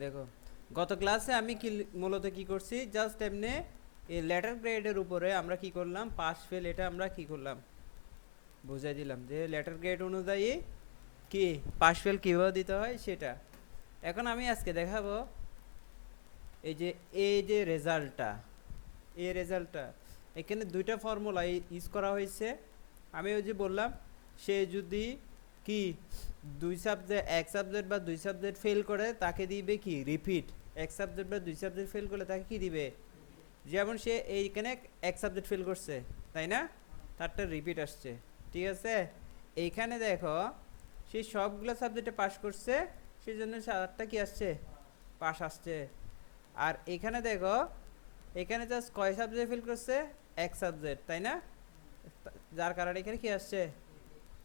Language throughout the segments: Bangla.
দেখো, গত ক্লাসে আমি কি মূলত কি করছি, জাস্ট এমনি এই লেটার গ্রেডের উপরে আমরা কি করলাম, পাস ফেল এটা আমরা কি করলাম বুঝাই দিলাম যে লেটার গ্রেড অনুযায়ী কি পাস ফেল কীভাবে দিতে হয় সেটা। এখন আমি আজকে দেখাবো এই যে রেজাল্টটা, এই রেজাল্টটা এখানে দুইটা ফর্মুলা ইউজ করা হয়েছে। আমি ওই যে বললাম, সে যদি কি এক সাবজেক্ট বা দুই সাবজেক্ট ফেল করে তাকে দিবে কি রিপিট। এক সাবজেক্ট বা দুই সাবজেক্ট ফেল করলে তাকে কি দিবে, যেমন সে এইখানে এক সাবজেক্ট ফেল করছে তাই না, তারটা রিপিট আসছে। ঠিক আছে, এইখানে দেখো সে সবগুলো সাবজেক্টে পাস করছে, সেই জন্য সাতটা কি আসছে, পাস আসছে। আর এখানে দেখো, এখানে জাস্ট কয় সাবজেক্ট ফেল করছে, এক সাবজেক্ট তাই না, যার কারণে এখানে কি আসছে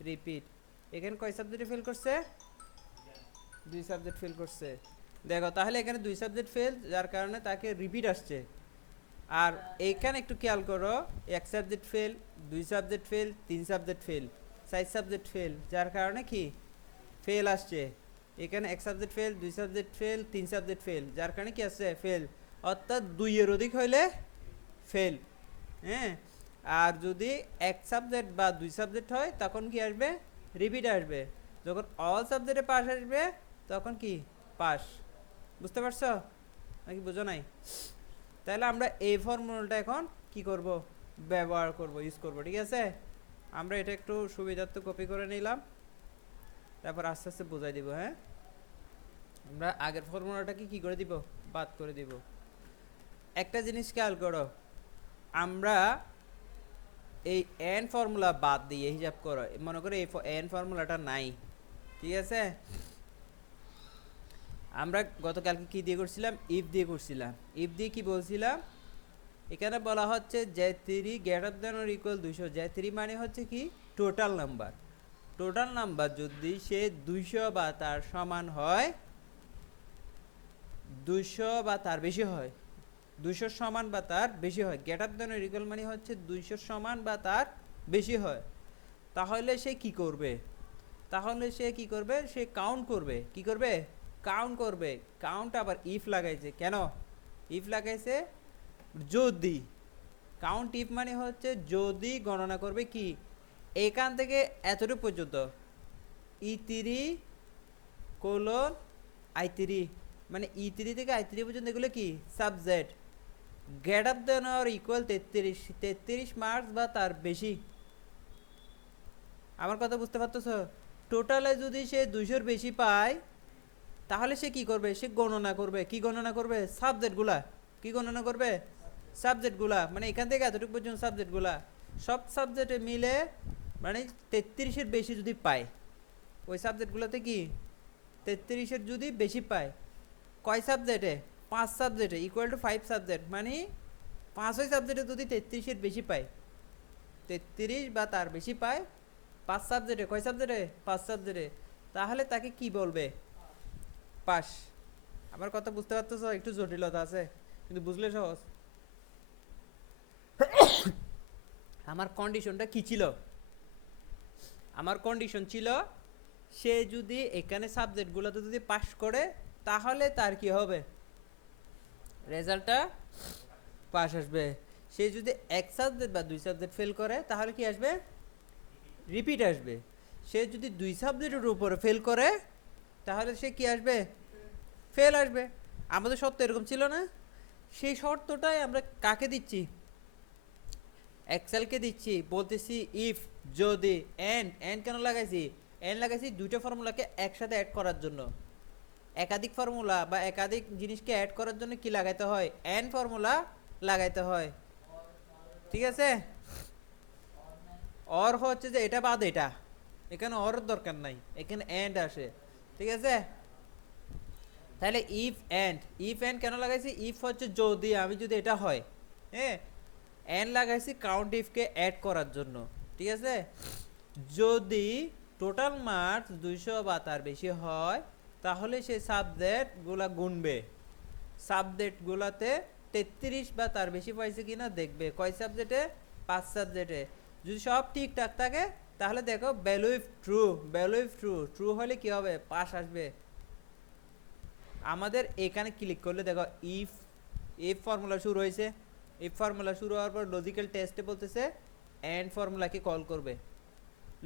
রিপিট। এখানে কয় সাবজেক্টে ফেল করছে, দুই সাবজেক্ট ফেল করছে। দেখো তাহলে এখানে দুই সাবজেক্ট ফেল, যার কারণে তাকে রিপিট আসছে। আর এইখানে একটু খেয়াল করো, এক সাবজেক্ট ফেল, দুই সাবজেক্ট ফেল, তিন সাবজেক্ট ফেল, চার সাবজেক্ট ফেল, যার কারণে কি ফেল আসছে। এখানে এক সাবজেক্ট ফেল, দুই সাবজেক্ট ফেল, তিন সাবজেক্ট ফেল, যার কারণে কি আসছে ফেল, অর্থাৎ দুইয়ের অধিক হইলে ফেল। হ্যাঁ, আর যদি এক সাবজেক্ট বা দুই সাবজেক্ট হয় তখন কি আসবে, রিপিট আসবে। যখন অল সাবজেক্টে পাস আসবে তখন কি পাস। বুঝতে পারছো নাকি বুঝো নাই? তাহলে আমরা এই ফর্মুলাটা এখন কি করব, ব্যবহার করব, ইউজ করব। ঠিক আছে, আমরা এটা একটু সুবিধার্থে কপি করে নিলাম, তারপর আস্তে আস্তে বোঝাই দিব। হ্যাঁ, আমরা আগের ফর্মুলাটাকে কি করে দিব, বাদ করে দিব। একটা জিনিস খেয়াল করো, আমরা এই এন ফর্মুলা বাদ দিয়ে হিসাব করো, মনে করো এই এন ফর্মুলাটা নাই। ঠিক আছে, আমরা গতকালকে কি দিয়ে করছিলাম, ইফ দিয়ে করছিলাম। ইফ দিয়ে কি বলছিলাম, এখানে বলা হচ্ছে যে 3 গ্রেটার দ্যান অর ইকুয়াল 200, যে 3 মানে হচ্ছে কি টোটাল নাম্বার। টোটাল নাম্বার যদি সে 200 বা তার সমান হয়, 200 বা তার বেশি হয়, 200 সমান বা তার বেশি হয়, গ্রেটার দ্যান অর ইকুয়াল মানে হচ্ছে 200 সমান বা তার বেশি হয়, তাহলে সে কি করবে, তাহলে সে কি করবে, সে কাউন্ট করবে। কি করবে, কাউন্ট করবে। কাউন্ট আবার ইফ লাগাইছে কেন, ইফ লাগাইছে যদি, কাউন্ট ইফ মানে হচ্ছে যদি গণনা করবে কি এখান থেকে এতটুকু পর্যন্ত, ই3 কোলন i3, মানে ই3 থেকে i3 পর্যন্ত এগুলো কি subject, greater than or equal 33, 33 marks বা তার বেশি। আমার কথা বুঝতে পারতেছো? টোটালে যদি সে 200-র বেশি পায় তাহলে সে কি করবে, সে গণনা করবে। কি গণনা করবে, সাবজেক্টগুলা। কি গণনা করবে, সাবজেক্টগুলা, মানে এখান থেকে এতটুকু পর্যন্ত সাবজেক্টগুলা, সব সাবজেক্টে মিলে মানে 33-এর বেশি যদি পায়, ওই সাবজেক্টগুলোতে কি 33-এর যদি বেশি পায়, কয় সাবজেক্টে, 5 সাবজেক্টে ইকুয়াল টু 5 সাবজেক্ট, মানে 5 সাবজেক্টে যদি 33-এর বেশি পায়, 33 বা তার বেশি পায় 5 সাবজেক্টে, কয় সাবজেক্টে, 5 সাবজেক্টে, তাহলে তাকে কি বলবে, পাস। আমার কথা বুঝতে পারতেছো? একটু জটিলতা আছে কিন্তু বুঝলে সহজ। আমার কন্ডিশনটা কি ছিল, আমার কন্ডিশন ছিল সে যদি এখানে সাবজেক্টগুলোতে যদি পাস করে তাহলে তার কি হবে, রেজাল্টটা পাস আসবে। সে যদি এক সাবজেক্ট বা দুই সাবজেক্ট ফেল করে তাহলে কি আসবে, রিপিট আসবে। সে যদি দুই সাবজেক্টের উপরে ফেল করে তাহলে সে কি আসবে, ফেল আসবে। আমাদের শর্ত এরকম ছিল না, সেই শর্তটাই আমরা কাকে দিচ্ছি, এক্সেলকে দিচ্ছি। বলতেছি ইফ যদি এন, এন কেন লাগাইছি, এন লাগাইছি দুইটা ফর্মুলাকে একসাথে অ্যাড করার জন্য। একাধিক ফর্মুলা বা একাধিক জিনিসকে অ্যাড করার জন্য কি লাগাইতে হয়, এন ফর্মুলা লাগাইতে হয়। ঠিক আছে, অর হচ্ছে যে এটা বাদ এটা, এখানে অর দরকার নাই, এখানে এন্ড আসে। ঠিক আছে, তাহলে ইফ এন্ড, ইফ এন্ড কেন লাগাইছি, ইফ হচ্ছে যদি, আমি যদি এটা হয়, হ্যাঁ, এন লাগাইছি কাউন্ট ইফকে অ্যাড করার জন্য। ঠিক আছে, যদি টোটাল মার্কস 200 বা তার বেশি হয় তাহলে সে সাবজেক্টগুলা গুনবে, সাবজেক্টগুলাতে 33 বা তার বেশি পাইছে কিনা দেখবে। কয় সাবজেক্টে, 5 সাবজেক্টে। যদি সব ঠিকঠাক থাকে তাহলে দেখো value if true, value if true, true হলে কি হবে, পাস আসবে। আমাদের এখানে ক্লিক করলে দেখো ইফ ইফ ফর্মুলা শুরু হয়েছে। ইফ ফর্মুলা শুরু হওয়ার পর লজিক্যাল টেস্টে বলতেছে এন্ড ফর্মুলাকে কল করবে।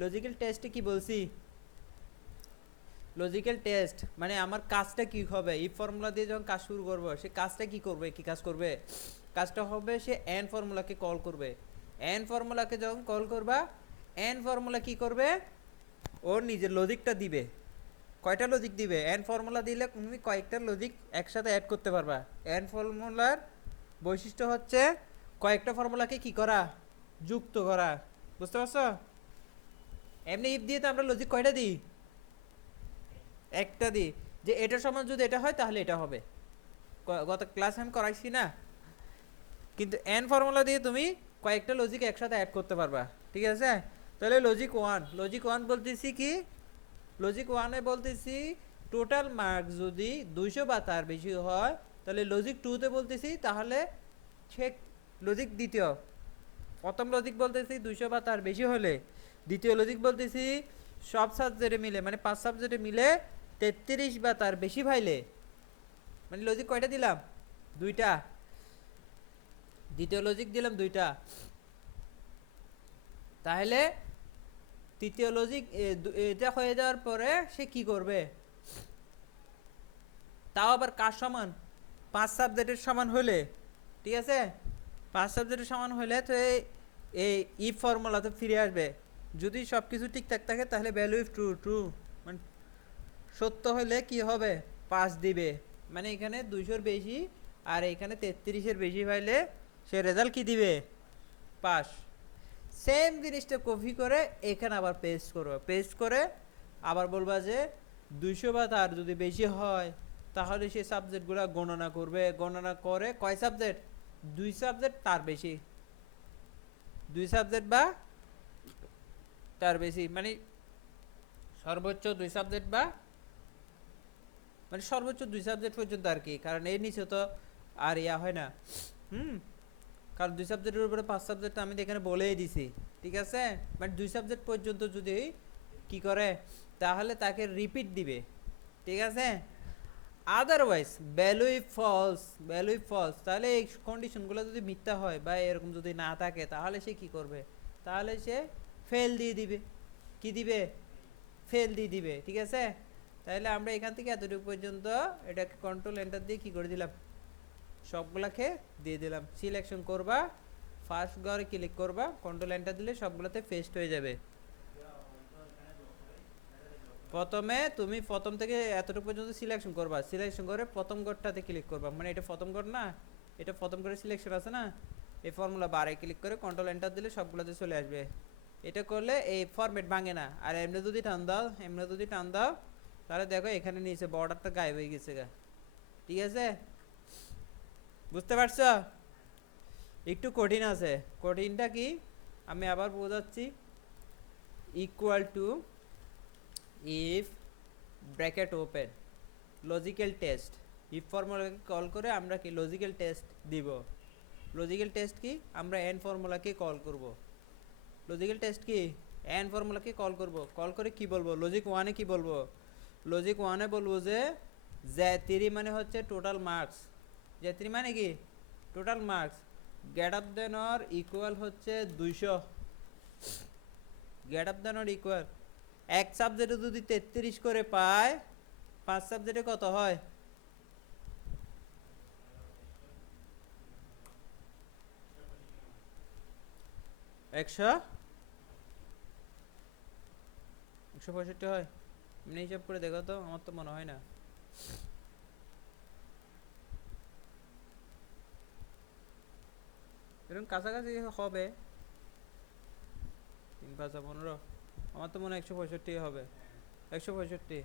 লজিক্যাল টেস্টে কি বলছি, লজিক্যাল টেস্ট মানে আমার কাজটা কি হবে, ইফ ফর্মুলা দিয়ে যখন কাজ শুরু করবো সে কাজটা কি করবে, কি কাজ করবে, কাজটা হবে সে এন্ড ফর্মুলাকে কল করবে। এন্ড ফর্মুলাকে যখন কল করবা এন্ড ফর্মুলা কি করবে, ওর নিজের লজিকটা দিবে। কয়টা লজিক দিবে, এন্ড ফর্মুলা দিলে তুমি কয়েকটা লজিক একসাথে অ্যাড করতে পারবা। এন্ড ফর্মুলার বৈশিষ্ট্য হচ্ছে কয়েকটা ফর্মুলাকে কি করা, যুক্ত করা। বুঝতে পারছো? এমনি ইফ দিয়ে তো আমরা লজিক কয়টা দিই, একটা দিই, যে এটার সমান যদি এটা হয় তাহলে এটা হবে। গত ক্লাস আমি করাইছি না, কিন্তু এন ফর্মুলা দিয়ে তুমি কয়েকটা লজিক একসাথে অ্যাড করতে পারবা। ঠিক আছে, তাহলে লজিক ওয়ান, লজিক ওয়ান বলতেছি কি, লজিক ওয়ানে বলতেছি টোটাল মার্ক যদি 200 বা তার বেশি হয়, তাহলে লজিক টুতে বলতেছি তাহলে সে লজিক দ্বিতীয়, প্রথম লজিক বলতেছি 200 বা তার বেশি হলে, দ্বিতীয় লজিক বলতেছি সব সাবজেক্টে মিলে মানে 5 সাবজেক্টে মিলে 33 বা তার বেশি পাইলে, মানে লজিক কয়টা দিলাম, দুইটা, দ্বিতীয় লজিক দিলাম দুইটা। তাহলে তৃতীয় লজিক এটা হয়ে যাওয়ার পরে সে কি করবে, তাও আবার কার সমান, 5 সাবজেক্টের সমান হলে। ঠিক আছে, 5 সাবজেক্টের সমান হলে তো এই ইফ ফর্মুলাতে ফিরে আসবে। যদি সব কিছু ঠিকঠাক থাকে তাহলে ভ্যালু ইফ ট্রু, ট্রু মানে সত্য হলে কি হবে, 5 দিবে। মানে এখানে 200-র বেশি আর এখানে 33-এর বেশি পাইলে সে রেজাল্ট কি দিবে, পাস। সেম জিনিসটা কপি করে এখানে আবার পেস্ট করবে, পেস্ট করে আবার বলবা যে 200 বা তার যদি বেশি হয় তাহলে সে সাবজেক্টগুলো গণনা করবে, গণনা করে কয় সাবজেক্ট, 2 সাবজেক্ট তার বেশি, 2 সাবজেক্ট বা তার বেশি, মানে সর্বোচ্চ 2 সাবজেক্ট বা মানে সর্বোচ্চ 2 সাবজেক্ট পর্যন্ত আর কি, কারণ এর নিচে তো আর ইয়া হয় না। কারণ 2 সাবজেক্টের উপরে 5 সাবজেক্ট আমি এখানে বলেই দিছি। ঠিক আছে, মানে 2 সাবজেক্ট পর্যন্ত যদি কি করে তাহলে তাকে রিপিট দিবে। ঠিক আছে, otherwise value if false, value if false তাহলে এই কন্ডিশনগুলো যদি মিথ্যা হয় বা এরকম যদি না থাকে তাহলে সে কি করবে, তাহলে সে ফেল দিয়ে দিবে। কি দিবে, ফেল দিয়ে দিবে। ঠিক আছে, তাহলে আমরা এখান থেকে এতটুকু পর্যন্ত এটাকে কন্ট্রোল এন্টার দিয়ে কি করে দিলাম, সবগুলাকে দিয়ে দিলাম। সিলেকশন করবা, ফার্স্ট ঘরে ক্লিক করবা, কন্ট্রোল এন্টার দিলে সবগুলোতে পেস্ট হয়ে যাবে। প্রথমে তুমি প্রথম থেকে এতটুকু পর্যন্ত সিলেকশন করবা, সিলেকশন করে প্রথম ঘরটাতে ক্লিক করবা, মানে এটা প্রথম ঘর না, এটা প্রথম ঘরে সিলেকশন আছে না, এই ফর্মুলা বারে ক্লিক করে কন্ট্রোল এন্টার দিলে সবগুলোতে চলে আসবে। এটা করলে এই ফরম্যাট ভাঙে না। আর এমনি যদি টান দাও, এমনি যদি টান দাও তাহলে দেখো এখানে নিচে বর্ডারটা গায়েব হয়ে গেছে গা। ঠিক আছে, বুঝতে পারছো? একটু কঠিন আছে, কঠিনটা কি আমি আবার বোঝাচ্ছি। Equal to if bracket open logical test, if ফর্মুলাকে কল করে আমরা কি লজিক্যাল টেস্ট দিব। লজিক্যাল টেস্ট কি, আমরা এন ফর্মুলাকে কল করব। লজিক্যাল টেস্ট কি, এন ফর্মুলাকে কল করব, কল করে কি বলবো, লজিক ওয়ানে কি বলবো, লজিক ওয়ানে বলবো যে Z3 মানে হচ্ছে টোটাল মার্কস, Z3 মানে কি total marks, greater than or equal হচ্ছে 200, গ্রেটার দেন অর ইকুয়াল, এক সাবজেক্টে যদি 33 করে পায় 5 সাবজেক্টে কত হয়, 165 হয়। এমনি হিসাব করে দেখো তো, আমার তো মনে হয় না। এরকম কাছাকাছি হবে, 3 5 15, আমার তো মনে হয় 165 হবে, 165।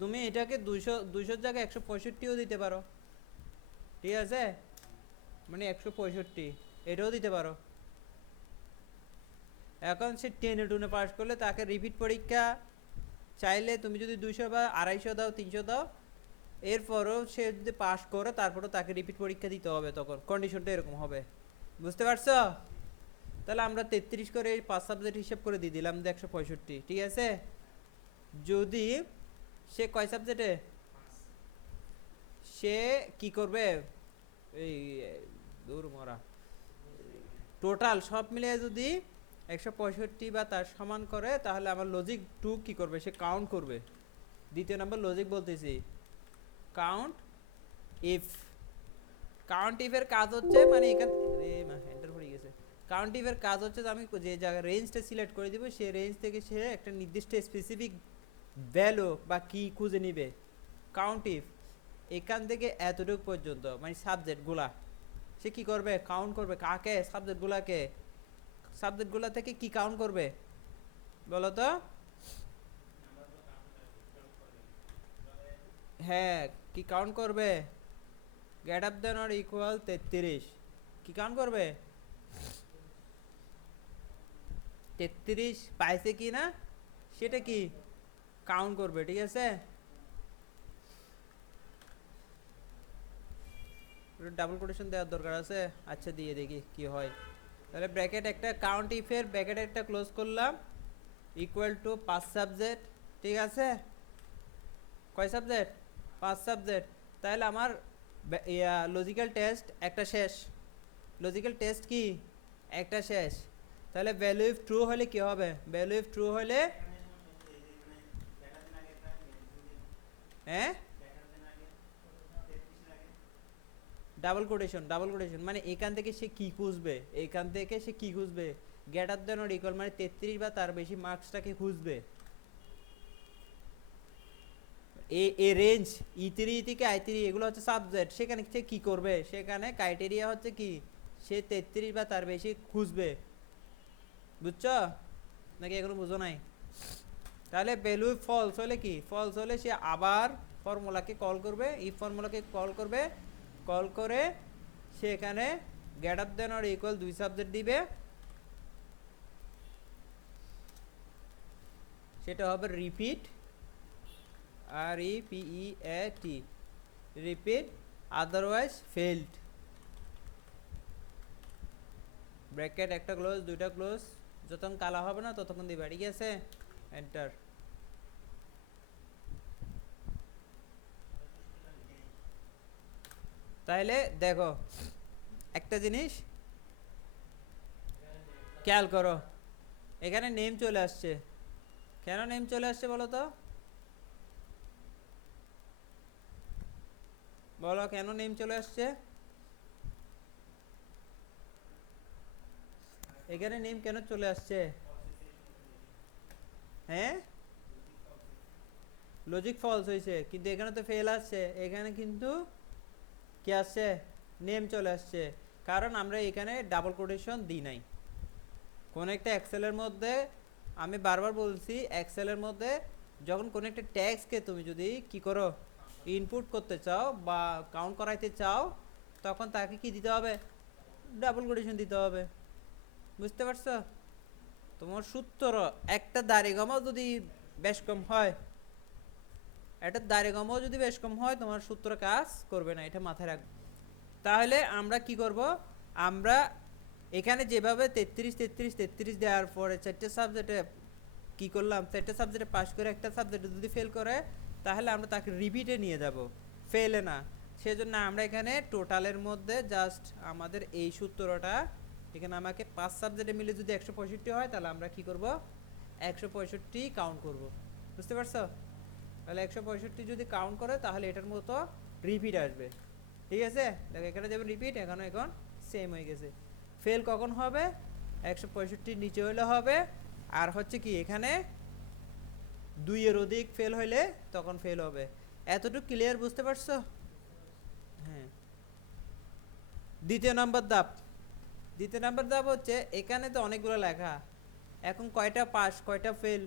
তুমি এটাকে 200 জায়গায় 165ও দিতে পারো। ঠিক আছে, মানে 165 এটাও দিতে পারো। এখন সে টেনে টুনে পাস করলে তাকে রিপিট পরীক্ষা চাইলে তুমি যদি 200 বা 250 দাও, 300 দাও, এরপরও সে যদি পাস করে তারপরও তাকে রিপিট পরীক্ষা দিতে হবে, তখন কন্ডিশনটা এরকম হবে। বুঝতে পারছো? তাহলে আমরা 33 করে এই 5 সাবজেক্ট হিসেব করে দিয়ে দিলাম 165। ঠিক আছে, যদি সে কয় সাবজেক্টে, সে কি করবে, এই দূর মরা টোটাল সব মিলিয়ে যদি 165 বা তার সমান করে, তাহলে আমার লজিক 2 কি করবে, সে কাউন্ট করবে। দ্বিতীয় নাম্বার লজিক বলতেছি, কাউন্ট ইফ। কাউন্ট ইফের কাজ হচ্ছে মানে এখান এন্টার হয়ে গেছে। কাউন্ট ইফের কাজ হচ্ছে যে আমি যে জায়গায় রেঞ্জটা সিলেক্ট করে দিব, সেই রেঞ্জ থেকে সে একটা নির্দিষ্ট স্পেসিফিক ভ্যালু বা কি খুঁজে নিবে। কাউন্ট ইফ এখান থেকে এতটুকু পর্যন্ত মানে সাবজেক্টগুলা সে কি করবে, কাউন্ট করবে। কাকে? সাবজেক্টগুলাকে। সাবজেক্টগুলা থেকে কি কাউন্ট করবে বলো তো? হ্যাঁ, কি কাউন্ট করবে? গ্রেটার দেন অর ইকুয়াল 33 কি কাউন্ট করবে? 33 পাইছে কি না সেটা কি কাউন্ট করবে। ঠিক আছে, ডাবল কোটেশন দেওয়ার দরকার আছে। আচ্ছা দিয়ে দেখি কি হয়। তাহলে ব্র্যাকেট একটা কাউন্ট ইফের ব্র্যাকেট একটা ক্লোজ করলাম, ইকুয়াল টু 5 সাবজেক্ট। ঠিক আছে, কয় সাবজেক্ট? 5 সাবজেক্ট। তাহলে আমার লজিক্যাল টেস্ট একটা শেষ। লজিক্যাল টেস্ট কি একটা শেষ। তাহলে ভ্যালু ইফ ট্রু হলে কি হবে? ভ্যালু ইফ ট্রু হলে হ্যাঁ ডাবল কোটেশন, ডাবল কোটেশন মানে এখান থেকে সে কি খুঁজবে, এখান থেকে সে কি খুঁজবে, গ্রেটার দেন অর ইকুয়াল মানে 33 বা তার বেশি মার্কসটাকে খুঁজবে। এ রেঞ্জ E3 থেকে I3 এগুলো হচ্ছে সাবজেক্ট। সেখানে সে কি করবে, সেখানে ক্রাইটেরিয়া হচ্ছে কি সে 33 বা তার বেশি খুঁজবে। বুঝছো নাকি এখনো বুঝো নাই? তাহলে ভ্যালু ফলস হলে কি, ফলস হলে সে আবার ফর্মুলাকে কল করবে, এই ফর্মুলাকে কল করবে, কল করে সে এখানে greater than or equal 2 subject দিবে, সেটা হবে repeat, REPEAT, repeat, otherwise failed. Bracket একটা ক্লোজ, দুইটা ক্লোজ, যতক্ষণ কালা হবে না ততক্ষণ দিবা। ঠিক আছে, এন্টার। তাহলে দেখো একটা জিনিস খেয়াল করো, এখানে নেম চলে আসছে। কেন নেম চলে আসছে বলো তো? বলো কেন নেম চলে আসছে? এখানে নেম কেন চলে আসছে? হ্যাঁ, লজিক ফলস হয়েছে, কিন্তু এখানে তো ফেল আসছে। এখানে কিন্তু কি আসছে? নেম চলে আসছে, কারণ আমরা এখানে ডাবল কোটেশন দিই নাই। কোন একটা এক্সেলের মধ্যে, আমি বারবার বলছি, এক্সেলের মধ্যে যখন কোন একটা ট্যাক্সকে তুমি যদি কি করো, ইনপুট করতে চাও বা কাউন্ট করাইতে চাও, তখন তাকে কি দিতে হবে? ডাবল কোটেশন দিতে হবে। বুঝতে পারছো? তোমার সূত্র একটা দাড়িগমও যদি বেশ কম হয়, একটা দাড়িগমও যদি বেশ কম হয়, তোমার সূত্র কাজ করবে না, এটা মাথায় রাখবে। তাহলে আমরা কি করব, আমরা এখানে যেভাবে 33 33 33 দেওয়ার পরে চারটে সাবজেক্টে কি করলাম, চারটে সাবজেক্টে পাস করে একটা সাবজেক্টে যদি ফেল করে, তাহলে আমরা তাকে রিপিটে নিয়ে যাব, ফেলে না। সেজন্য আমরা এখানে টোটালের মধ্যে জাস্ট আমাদের এই সূত্রটা, এখানে আমাকে 5 সাবজেক্টে মিলে যদি 165 হয়, তাহলে আমরা কি করব, 165 কাউন্ট করব। বুঝতে পারছো? তাহলে 165 যদি কাউন্ট করে, তাহলে এটার মতো রিপিট আসবে। ঠিক আছে, দেখো এখানে যেমন রিপিট, এখানে এখন সেম হয়ে গেছে। ফেল কখন হবে? 165 নিচে হলে হবে। আর হচ্ছে কি এখানে 2 এর অধিক ফেল হইলে তখন ফেল হবে। এতটুকু ক্লিয়ার? বুঝতে পারছো? হ্যাঁ। দ্বিতীয় নাম্বার ধাপ, দ্বিতীয় নাম্বার ধাপ হচ্ছে এখানে তো অনেকগুলো লেখা, এখন কয়টা পাস কয়টা ফেল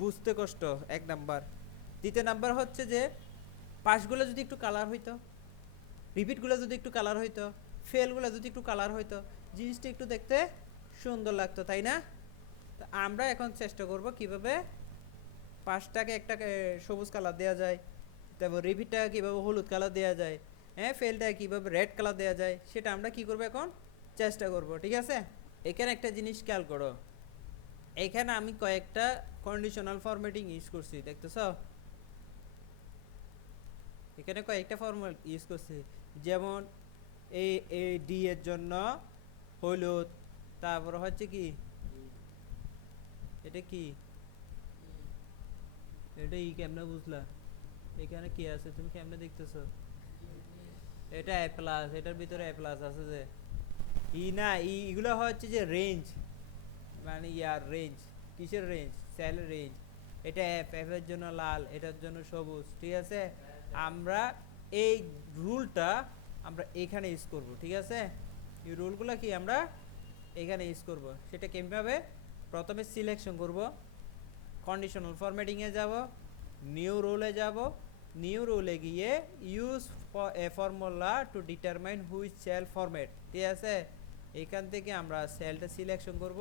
বুঝতে কষ্ট, এক নাম্বার। দ্বিতীয় নাম্বার হচ্ছে যে পাসগুলো যদি একটু কালার হইতো, রিপিটগুলো যদি একটু কালার হইতো, ফেলগুলো যদি একটু কালার হইতো, জিনিসটা একটু দেখতে সুন্দর লাগতো, তাই না? তো আমরা এখন চেষ্টা করব কিভাবে পাঁচটাকে একটা সবুজ কালার দেওয়া যায়, তারপর রিপিটটাকে কীভাবে হলুদ কালার দেওয়া যায়, হ্যাঁ ফেলটাকে কীভাবে রেড কালার দেওয়া যায়, সেটা আমরা কি করব এখন চেষ্টা করব। ঠিক আছে, এখানে একটা জিনিস খেয়াল করো, এখানে আমি কয়েকটা কন্ডিশনাল ফরম্যাটিং ইউজ করছি, দেখতেছ? এখানে কয়েকটা ফর্মুলা ইউজ করছি, যেমন এই এই ডি এর জন্য হলুদ, তারপর হচ্ছে কি এটা কি, এটা ই কেমনে বুঝলা, এখানে কি আছে তুমি কেমনে দেখতেছো, এটা এ প্লাস, এটার ভিতরে এ প্লাস আছে যে ই না, এগুলো হচ্ছে যে রেঞ্জ, মানে ইয়ার রেঞ্জ, কিসের রেঞ্জ, সেলের রেঞ্জ। এটা এফ, এফ এর জন্য লাল, এটার জন্য সবুজ, ঠিক আছে। আমরা এই রুলটা আমরা এখানে ইউজ করব, ঠিক আছে। এই রুলগুলো কি আমরা এখানে ইউজ করব, সেটা কিভাবে, প্রথমে সিলেকশন করব, কন্ডিশনাল ফরম্যাটিংয়ে যাব, নিউ রুলে যাব, নিউ রুলে গিয়ে use a formula to determine which cell format, ঠিক আছে। এখান থেকে আমরা সেলটা সিলেকশন করব,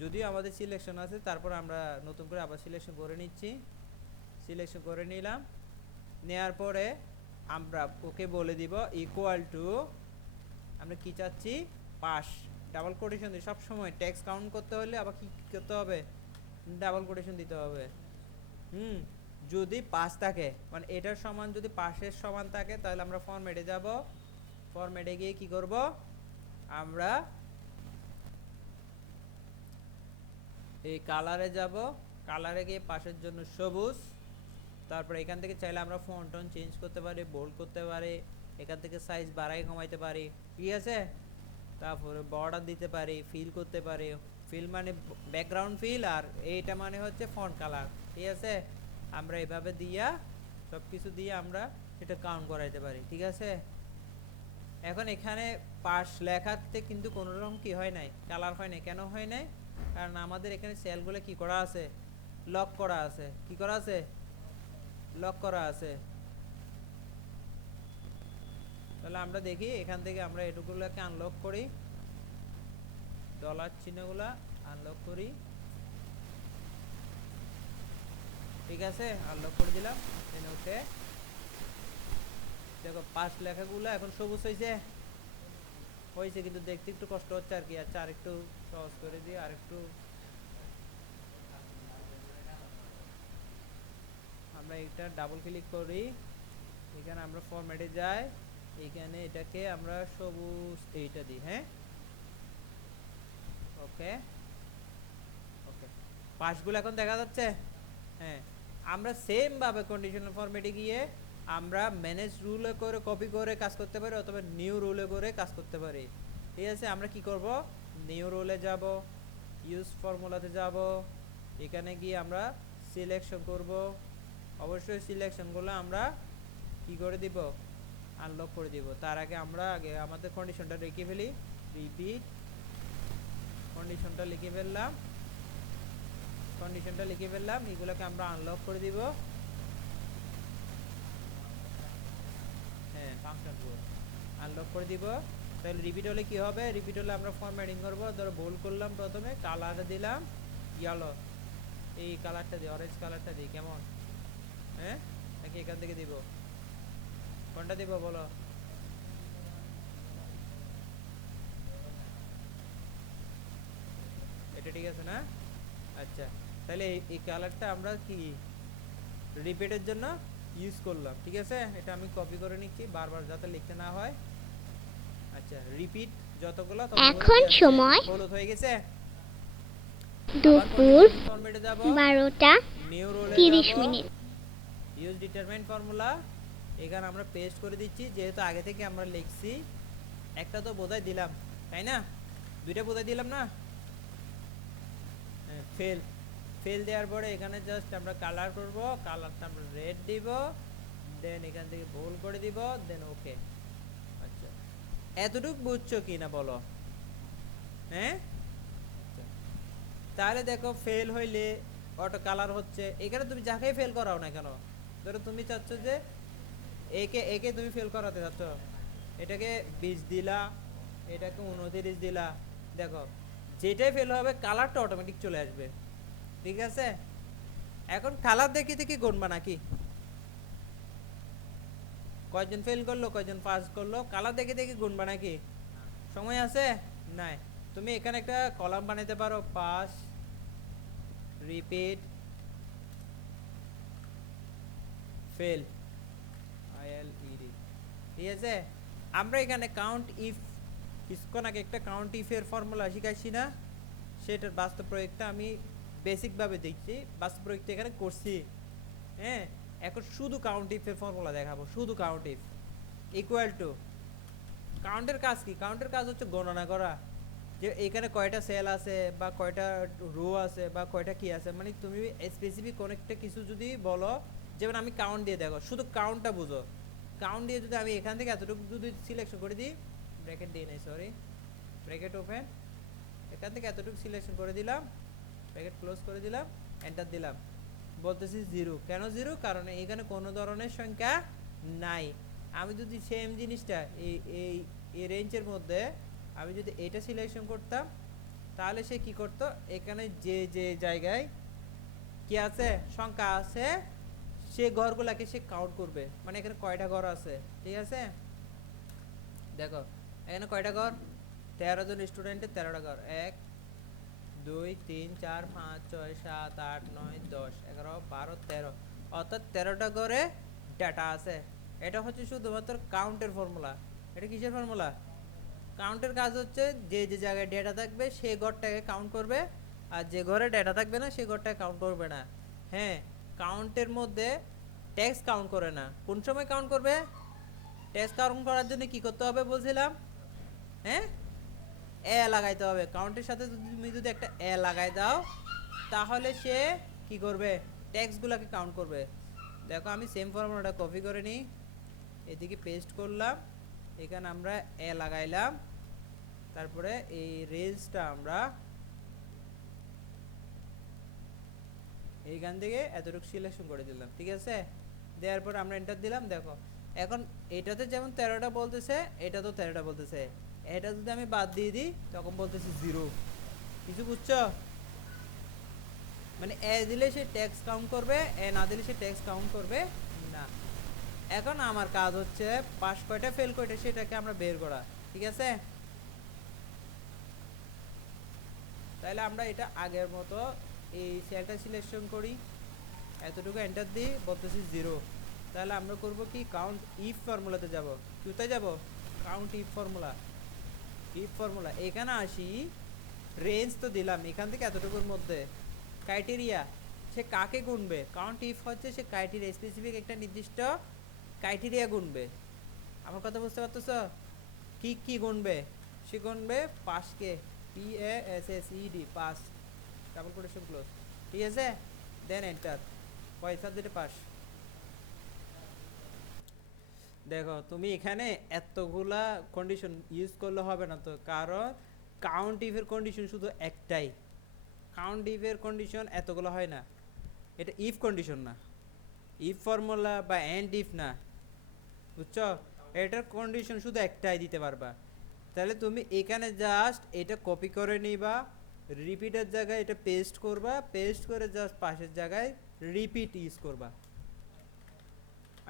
যদিও আমাদের সিলেকশন আছে, তারপর আমরা নতুন করে আবার সিলেকশন করে নিচ্ছি, সিলেকশন করে নিলাম। নেওয়ার পরে আমরা ওকে বলে দিব ইকুয়াল টু, আমরা কি চাচ্ছি, পাস, ডাবল কোটেশন দিয়ে সবসময় ট্যাক্স কাউন্ট করতে হলে আবার কি করতে হবে, ডাবল কোটেশন দিতে হবে। যদি পাস থাকে, মানে এটার সমান যদি পাশের সমান থাকে, তাহলে আমরা ফরম্যাটে যাব, ফরম্যাটে গিয়ে কি করব, আমরা এই কালারে যাব, কালারে গিয়ে পাশের জন্য সবুজ, তারপর এখান থেকে চাইলে আমরা ফন্ট টোন চেঞ্জ করতে পারি, বোল্ড করতে পারি, এখান থেকে সাইজ বাড়াই কমাইতে পারি, ঠিক আছে। তারপরে বর্ডার দিতে পারি, ফিল করতে পারি, ফিল মানে ব্যাকগ্রাউন্ড ফিল, আর এইটা মানে হচ্ছে ফন্ট কালার, ঠিক আছে। আমরা এভাবে দিয়া সব কিছু দিয়ে আমরা এটা কাউন্ট করাইতে পারি, ঠিক আছে। এখন এখানে পাস লেখাতে কিন্তু কোনো রকম কি হয় নাই, কালার হয় নাই, কেন হয় নাই, কারণ আমাদের এখানে সেলগুলো কি করা আছে, লক করা আছে, কি করা আছে, লক করা আছে। তাহলে আমরা দেখি এখান থেকে আমরা এটুকুগুলোকে আনলক করি, ডলার চিহ্নগুলা আনলক করি, ঠিক আছে, আনলক করে দিলাম। ওকে, দেখো পাঁচ লেখাগুলো এখন সবুজ হয়েছে, হয়েছে, কিন্তু দেখতে একটু কষ্ট হচ্ছে আর কি। আচ্ছা, আর একটু সহজ করে দিই, আর একটু আমরা এটা ডাবল ক্লিক করি, এখানে আমরা ফরম্যাটে যাই, এখানে এটাকে আমরা সবুজ এইটা দিই, হ্যাঁ, ওকে ওকে, পাশগুলো এখন দেখা যাচ্ছে, হ্যাঁ। আমরা সেম ভাবে কন্ডিশনাল ফরম্যাটে গিয়ে আমরা ম্যানেজ রুলে করে কপি করে কাজ করতে পারি, অথবা নিউ রুলে করে কাজ করতে পারি, ঠিক আছে। আমরা কি করব, নিউ রুলে যাব, ইউজ ফর্মুলাতে যাব, এখানে গিয়ে আমরা সিলেকশন করব, অবশ্যই সিলেকশনগুলো আমরা কি করে দিব, আনলক করে দিব। তার আগে আমরা আগে আমাদের কন্ডিশনটা লিখে ফেলি, রিপিট, কন্ডিশনটা লিখে ফেললাম, কন্ডিশনটা লিখে ফেললাম, এগুলোকে আমরা আনলক করে দিব, হ্যাঁ, ফাংশন কোড আনলক করে দিব। তাহলে রিপিট হলে কি হবে, রিপিট হলে আমরা ফরম্যাটিং করব, ধরো বোল্ড করলাম, প্রথমে কালার দিলাম ইয়েলো, এই কালারটা দিই, অরেঞ্জ কালারটা দিই, কেমন, হ্যাঁ, নাকি এখান থেকে দিব, কোনটা দিব বলো, এটা ঠিক আছে না। আচ্ছা, তাহলে এই কালারটা আমরা কি রিপিটের জন্য ইউজ করলাম, ঠিক আছে। এটা আমি কপি করে নিচ্ছি বারবার যাতে লিখতে না হয়। আচ্ছা, রিপিট যতগুলো এখন সময় হলুদ হয়ে গেছে, দুপুর ফরম্যাটে যাব, 12টা নিউ রোলে 30 যাব, মিনিট। ইউজ ডিটারমাইন ফর্মুলা এখানে আমরা পেস্ট করে দিচ্ছি, যেহেতু আগে থেকে আমরা লিখছি। একটা তো বোঝাই দিলাম, তাই না, দুইটা বোঝাই দিলাম না, ফেল, ফেল দেওয়ার পরে এখানে জাস্ট আমরা কালার করব, কালারটা আমরা রেড দিব, দেন এখান থেকে বোল্ড করে দিব, দেন ওকে। আচ্ছা, এতটুকু বুঝছো কি না বলো, হ্যাঁ। তাহলে দেখো ফেল হইলে অটো কালার হচ্ছে, এখানে তুমি যাকেই ফেল করাও না কেন, ধরো তুমি চাচ্ছ যে একে একে তুমি ফেল করাতে চাচ্ছ, এটাকে 20 দিলা, এটাকে 29 দিলা, দেখো যেটাই ফেল হবে কালারটা অটোমেটিক চলে আসবে, ঠিক আছে। এখন কালার দেখে দেখে গুনবা নাকি, কয়জন ফেল করলো কয়জন পাস করলো, কালার দেখে দেখে গুনবা নাকি, সময় আছে নাই। তুমি এখানে একটা কলাম বানাইতে পারো, পাস, রিপিট, ফেল, ILED, ঠিক আছে? আমরা এখানে কাউন্ট ইফ কিছুক্ষণ আগে একটা কাউন্ট ইফের ফর্মুলা শিখাইছি না, সেটার বাস্তব প্রয়োগটা আমি বেসিকভাবে দেখছি, বাস্তব প্রয়োগটা এখানে করছি। হ্যাঁ, এখন শুধু কাউন্ট ইফের ফর্মুলা দেখাবো, শুধু কাউন্ট ইফ ইকুয়াল টু কাউন্টের কাজ কি? কাউন্টের কাজ হচ্ছে গণনা করা, যে এখানে কয়টা সেল আছে বা কয়টা রো আছে বা কয়টা কি আছে, মানে তুমি স্পেসিফিক কোন একটা কিছু যদি বলো, যেমন আমি কাউন্ট দিয়ে দেখো, শুধু কাউন্টটা বুঝো। কাউন্ট দিয়ে যদি আমি এখান থেকে এতটুকু যদি সিলেকশন করে দিই, ব্র্যাকেট দিই নাই, সরি, ব্র্যাকেট ওপেন, এখান থেকে এতটুকু সিলেকশন করে দিলাম, ব্র্যাকেট ক্লোজ করে দিলাম, এন্টার দিলাম, বলতেছি জিরো। কেন জিরো? কারণ এখানে কোনো ধরনের সংখ্যা নাই। আমি যদি সেম জিনিসটা এই এই এই রেঞ্জের মধ্যে আমি যদি এটা সিলেকশন করতাম, তাহলে সে কি করতো, এখানে যে যে জায়গায় কি আছে সংখ্যা আছে সে ঘরগুলাকে সে কাউন্ট করবে, মানে এখানে কয়টা ঘর আছে, ঠিক আছে? দেখো এখানে কয়টা ঘর, 13 জন স্টুডেন্টের 13টা ঘর, 1 2 3 4 5 6 7 8 9 10 11 12 13, অর্থাৎ 13টা ঘরে ডাটা আছে। এটা হচ্ছে শুধুমাত্র কাউন্টের ফর্মুলা। এটা কিসের ফর্মুলা? কাউন্টের কাজ হচ্ছে যে যে জায়গায় ডেটা থাকবে সেই ঘরটাকে কাউন্ট করবে, আর যে ঘরে ডেটা থাকবে না সেই ঘরটাকে কাউন্ট করবে না। হ্যাঁ, কাউন্টের মধ্যে টেক্সট কাউন্ট করে না। কোন সময় কাউন্ট করবে? টেক্সট কাউন্ট করার জন্য কি করতে হবে বলছিলাম? হ্যাঁ, এ লাগাইতে হবে। কাউন্টের সাথে তুমি যদি একটা এ লাগাই দাও, তাহলে সে কি করবে? টেক্সটগুলোকে কাউন্ট করবে। দেখো আমি সেম ফর্মুলাটা কপি করে নিই, এদিকে পেস্ট করলাম, এখানে আমরা এ লাগাইলাম, তারপরে এই রেঞ্জটা আমরা এইখান থেকে এতটুকু সিলেকশন করে দিলাম, ঠিক আছে? দেওয়ার পর আমরা এন্টার দিলাম। দেখো এখন এটাতে যেমন 13টা বলতেছে, এটা তো 13টা বলতেছে, এটা যদি আমি বাদ দিয়ে দিই তখন বলতেছে জিরো। কিছু বুঝছো? মানে এ দিলে সে ট্যাক্স কাউন্ট করবে, এ না দিলে সে ট্যাক্স কাউন্ট করবে না। এখন আমার কাজ হচ্ছে পাস কয়টা ফেল কয়টা সেটাকে আমরা বের করা, ঠিক আছে? তাহলে আমরা এটা আগের মতো এই সেলটা সিলেকশন করি, এতটুকু এন্টার দিই, বলতেছি জিরো। তাহলে আমরা করব কি, কাউন্ট ইফ ফর্মুলাতে যাব। কোথায় যাব? Count if formula. If formula এখানে আসি, রেঞ্জ তো দিলাম, এখান থেকে এতটুকুর মধ্যে ক্রাইটেরিয়া, সে কাকে গুনবে? কাউন্ট ইফ হচ্ছে সে ক্রাইটেরিয়া, স্পেসিফিক একটা নির্দিষ্ট ক্রাইটেরিয়া গুনবে। আমার কথা বুঝতে পারতেছ? কি কি গুনবে? সে গুনবে পাসকে, PASSED, pass, double quotation close, ঠিক আছে? দেন এন্টার, কয় সাবজেক্টে পাস। দেখো তুমি এখানে এতগুলা কন্ডিশন ইউজ করলে হবে না তো, কারণ কাউন্ট ইফের কন্ডিশন শুধু একটাই। কাউন্ট ইফের কন্ডিশন এতগুলো হয় না, এটা ইফ কন্ডিশন না, ইফ ফর্মুলা বা এন্ড ইফ না, বুঝছো? এটার কন্ডিশন শুধু একটাই দিতে পারবা। তাহলে তুমি এখানে জাস্ট এটা কপি করে নিবা, রিপিটের জায়গায় এটা পেস্ট করবা, পেস্ট করে জাস্ট পাশের জায়গায় রিপিট ইউজ করবা।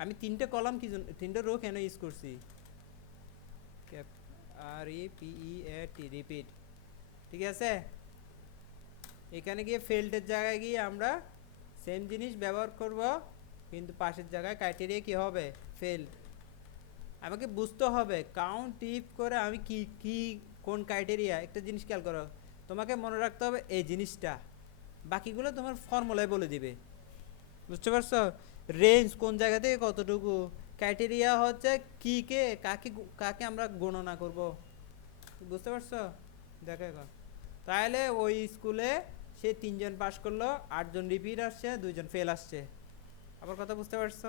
আমি তিনটে কলাম কি জন্য, তিনটে রো কেন ইউজ করছি? REPEAT, রিপিট, ঠিক আছে? এখানে গিয়ে ফিল্ডের জায়গায় গিয়ে আমরা সেম জিনিস ব্যবহার করব, কিন্তু পাশের জায়গায় ক্রাইটেরিয়া কি হবে? ফিল্ড। আমাকে বুঝতে হবে কাউন্ট ইফ করে আমি কি কি কোন ক্রাইটেরিয়া, একটা জিনিস খেয়াল করো, তোমাকে মনে রাখতে হবে এই জিনিসটা, বাকিগুলো তোমার ফর্মুলায় বলে দিবে, বুঝতে পারছো? রেঞ্জ কোন জায়গা থেকে কতটুকু, ক্রাইটেরিয়া হচ্ছে কি কে কাকে কাকে আমরা গণনা করব, বুঝতে পারছো? দেখো এখন তাহলে ওই স্কুলে সে 3 জন পাস করলো, 8 জন রিপিট আসছে, 2 জন ফেল আসছে। আবার কথা বুঝতে পারছো?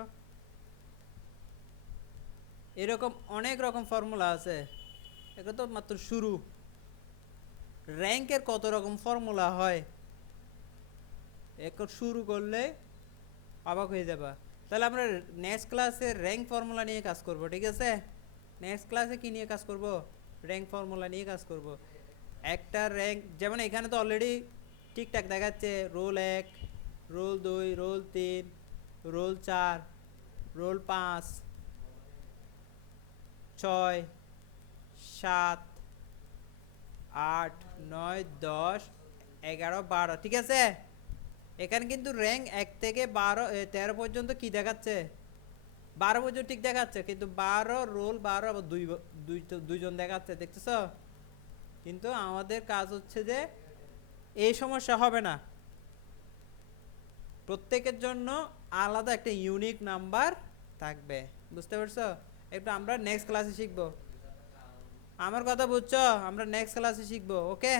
এরকম অনেক রকম ফর্মুলা আছে, এটা তো মাত্র শুরু। র্যাঙ্কের কত রকম ফর্মুলা হয়, এখন শুরু করলে অবাক হয়ে যাবা। তাহলে আমরা নেক্সট ক্লাসে র্যাঙ্ক ফর্মুলা নিয়ে কাজ করব, ঠিক আছে? নেক্সট ক্লাসে কি নিয়ে কাজ করব? র্যাঙ্ক ফর্মুলা নিয়ে কাজ করব। একটা র্যাঙ্ক যেমন এখানে তো অলরেডি ঠিকঠাক দেখাচ্ছে, roll 1, roll 2, roll 3, roll 4, roll 5, 6, 7, 8, 9, 10, 11, 12, ঠিক আছে? এখানে কিন্তু র্যাঙ্ক 1 থেকে 13 পর্যন্ত কি দেখাচ্ছে? 12 পর্যন্ত ঠিক দেখাচ্ছে, কিন্তু 12 রোল 12 আবার দুইজন দেখাচ্ছে, দেখতেছো? কিন্তু আমাদের কাজ হচ্ছে যে এই সমস্যা হবে না, প্রত্যেকের জন্য আলাদা একটা ইউনিক নাম্বার থাকবে। বুঝতে পারছো? একটু আমরা নেক্সট ক্লাসে শিখবো। আমার কথা বুঝছো? আমরা নেক্সট ক্লাসে শিখবো। ওকে।